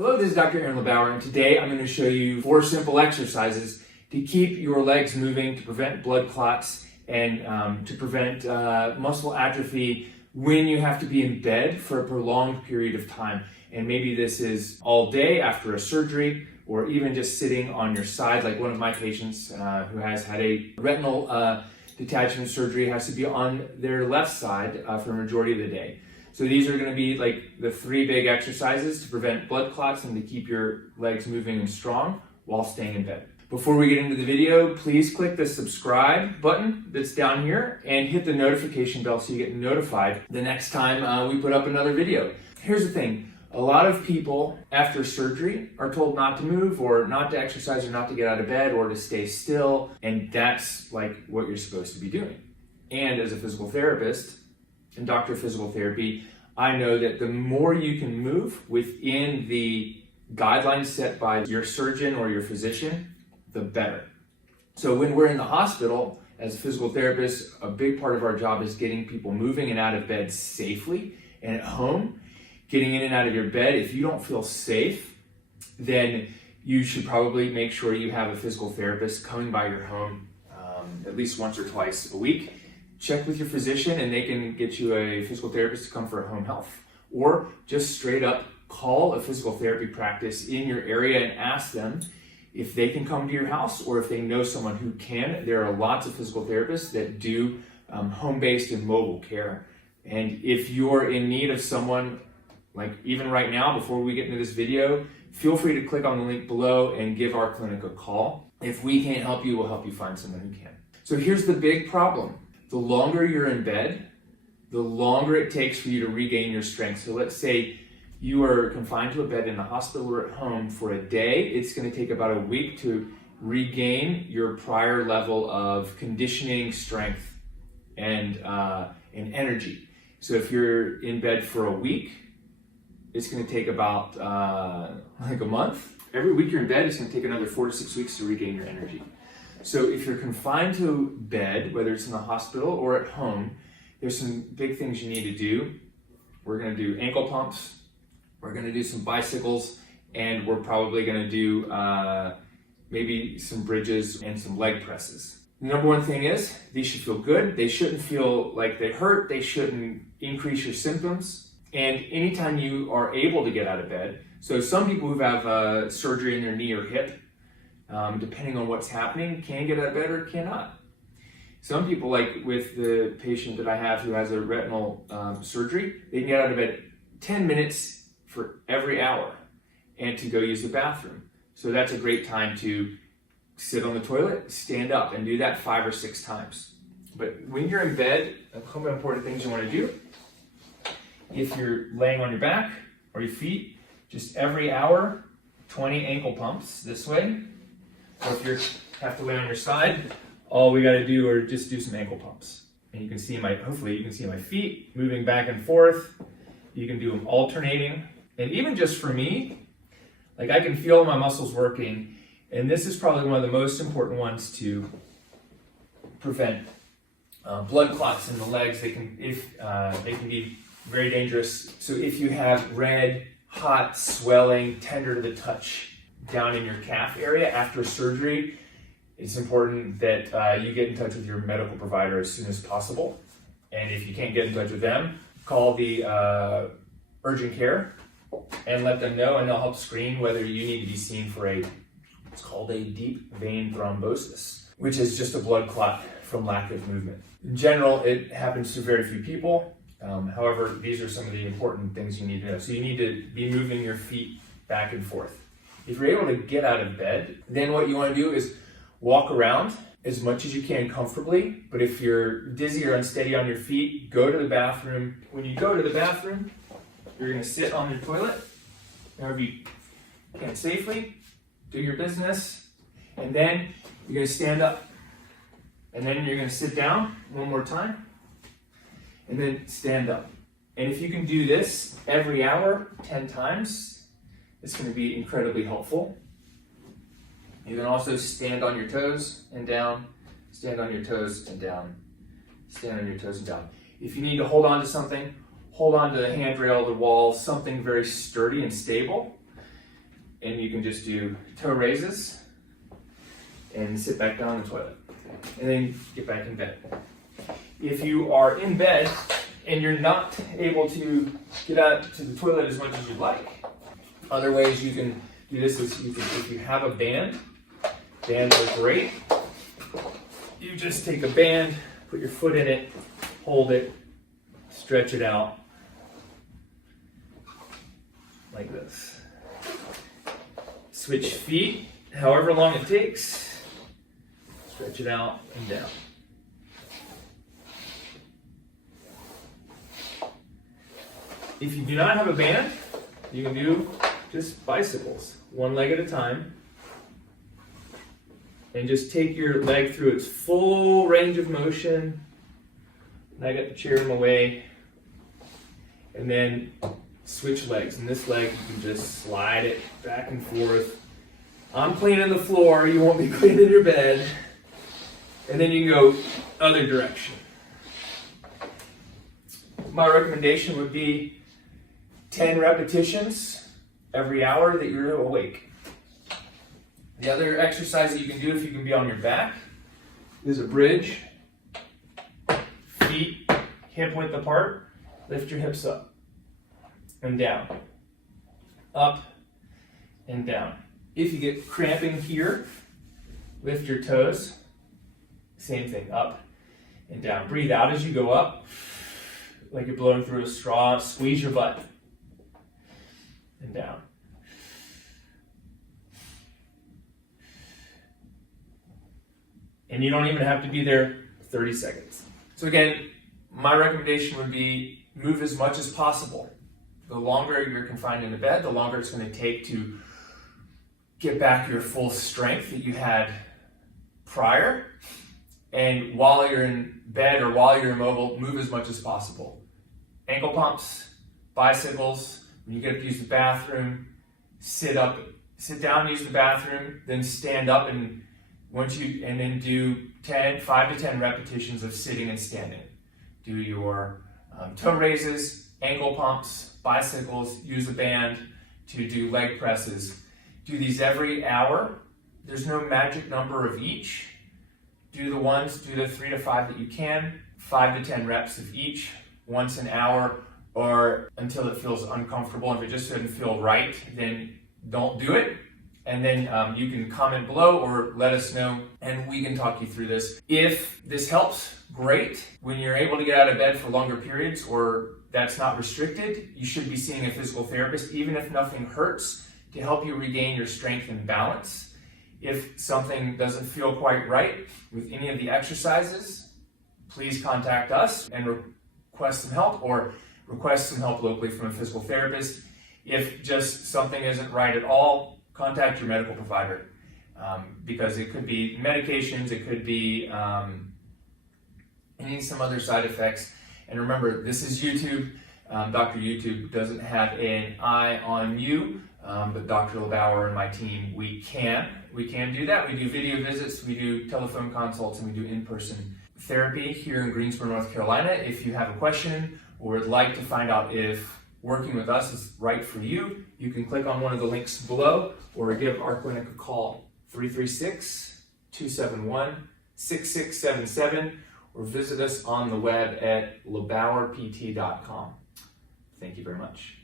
Hello, this is Dr. LeBauer, and today I'm going to show you 4 simple exercises to keep your legs moving, to prevent blood clots, and to prevent muscle atrophy when you have to be in bed for a prolonged period of time. And maybe this is all day after a surgery, or even just sitting on your side, like one of my patients who has had a retinal detachment surgery has to be on their left side for a majority of the day. So these are going to be like the 3 big exercises to prevent blood clots and to keep your legs moving and strong while staying in bed. Before we get into the video, please click the subscribe button that's down here and hit the notification bell so you get notified the next time we put up another video. Here's the thing. A lot of people after surgery are told not to move or not to exercise or not to get out of bed or to stay still, and that's like what you're supposed to be doing. And as a physical therapist and doctor of physical therapy, I know that the more you can move within the guidelines set by your surgeon or your physician, the better. So when we're in the hospital, as a physical therapist, a big part of our job is getting people moving and out of bed safely. And at home, getting in and out of your bed, if you don't feel safe, then you should probably make sure you have a physical therapist coming by your home at least once or twice a week. Check with your physician and they can get you a physical therapist to come for home health. Or just straight up call a physical therapy practice in your area and ask them if they can come to your house or if they know someone who can. There are lots of physical therapists that do home-based and mobile care. And if you're in need of someone, like even right now, before we get into this video, feel free to click on the link below and give our clinic a call. If we can't help you, we'll help you find someone who can. So here's the big problem. The longer you're in bed, the longer it takes for you to regain your strength. So let's say you are confined to a bed in the hospital or at home for a day. It's going to take about a week to regain your prior level of conditioning, strength, and energy. So if you're in bed for a week, it's going to take about like a month. Every week you're in bed, it's going to take another 4 to 6 weeks to regain your energy. So if you're confined to bed, whether it's in the hospital or at home, there's some big things you need to do. We're going to do ankle pumps, we're going to do some bicycles, and we're probably going to do maybe some bridges and some leg presses. The number one thing is these should feel good. They shouldn't feel like they hurt. They shouldn't increase your symptoms. And anytime you are able to get out of bed, so some people who have surgery in their knee or hip, depending on what's happening, can get out of bed or cannot. Some people, like with the patient that I have who has a retinal surgery, they can get out of bed 10 minutes for every hour and to go use the bathroom. So that's a great time to sit on the toilet, stand up, and do that 5 or 6 times. But when you're in bed, a couple of important things you want to do. If you're laying on your back or your feet, just every hour, 20 ankle pumps this way. Or if you have to lay on your side, all we got to do are just do some ankle pumps. And you can see hopefully you can see my feet moving back and forth. You can do them alternating. And even just for me, like I can feel my muscles working. And this is probably one of the most important ones to prevent blood clots in the legs. They can be very dangerous. So if you have red, hot, swelling, tender to the touch down in your calf area after surgery, it's important that you get in touch with your medical provider as soon as possible. And if you can't get in touch with them, call the urgent care and let them know, and they'll help screen whether you need to be seen for it's called a deep vein thrombosis, which is just a blood clot from lack of movement. In general, it happens to very few people. However, these are some of the important things you need to know. So you need to be moving your feet back and forth. If you're able to get out of bed, then what you want to do is walk around as much as you can comfortably. But if you're dizzy or unsteady on your feet, go to the bathroom. When you go to the bathroom, you're going to sit on your toilet, however you can safely, do your business, and then you're going to stand up. And then you're going to sit down one more time, and then stand up. And if you can do this every hour, 10 times, it's going to be incredibly helpful. You can also stand on your toes and down, stand on your toes and down, stand on your toes and down. If you need to hold on to something, hold on to the handrail, the wall, something very sturdy and stable. and you can just do toe raises and sit back down in the toilet, and then get back in bed. If you are in bed and you're not able to get out to the toilet as much as you'd like, other ways you can do this is if you have a band, bands are great. You just take a band, put your foot in it, hold it, stretch it out like this. Switch feet, however long it takes, stretch it out and down. If you do not have a band, you can do just bicycles, one leg at a time, and just take your leg through its full range of motion. And I got the chair in my way, and then switch legs. And this leg, you can just slide it back and forth. I'm cleaning the floor, you won't be cleaning your bed. And then you can go other direction. My recommendation would be 10 repetitions every hour that you're awake. The other exercise that you can do if you can be on your back is a bridge. Feet hip width apart. Lift your hips up and down. Up and down. If you get cramping here, lift your toes. Same thing, up and down. Breathe out as you go up, like you're blowing through a straw. Squeeze your butt and down. And you don't even have to be there 30 seconds. So again, my recommendation would be move as much as possible. The longer you're confined in a bed, the longer it's going to take to get back your full strength that you had prior. And while you're in bed or while you're immobile, move as much as possible. Ankle pumps, bicycles. When you get up to use the bathroom, sit down, use the bathroom, then stand up, and then do 5 to 10 repetitions of sitting and standing. Do your toe raises, ankle pumps, bicycles, use a band to do leg presses. Do these every hour. There's no magic number of each. Do the 3 to 5 that you can, 5 to 10 reps of each, once an hour, or until it feels uncomfortable. If it just doesn't feel right, then don't do it. And then you can comment below or let us know, and we can talk you through this. If this helps, great. When you're able to get out of bed for longer periods, or that's not restricted, you should be seeing a physical therapist, even if nothing hurts, to help you regain your strength and balance. If something doesn't feel quite right with any of the exercises, please contact us and request some help, or request some help locally from a physical therapist. If just something isn't right at all, contact your medical provider, because it could be medications, it could be some other side effects. And remember, this is YouTube. Dr. YouTube doesn't have an eye on you, but Dr. LeBauer and my team, we can do that. We do video visits, we do telephone consults, and we do in-person therapy here in Greensboro, North Carolina. If you have a question or would like to find out if working with us is right for you, you can click on one of the links below or give our clinic a call, 336-271-6677, or visit us on the web at LeBauerPT.com. Thank you very much.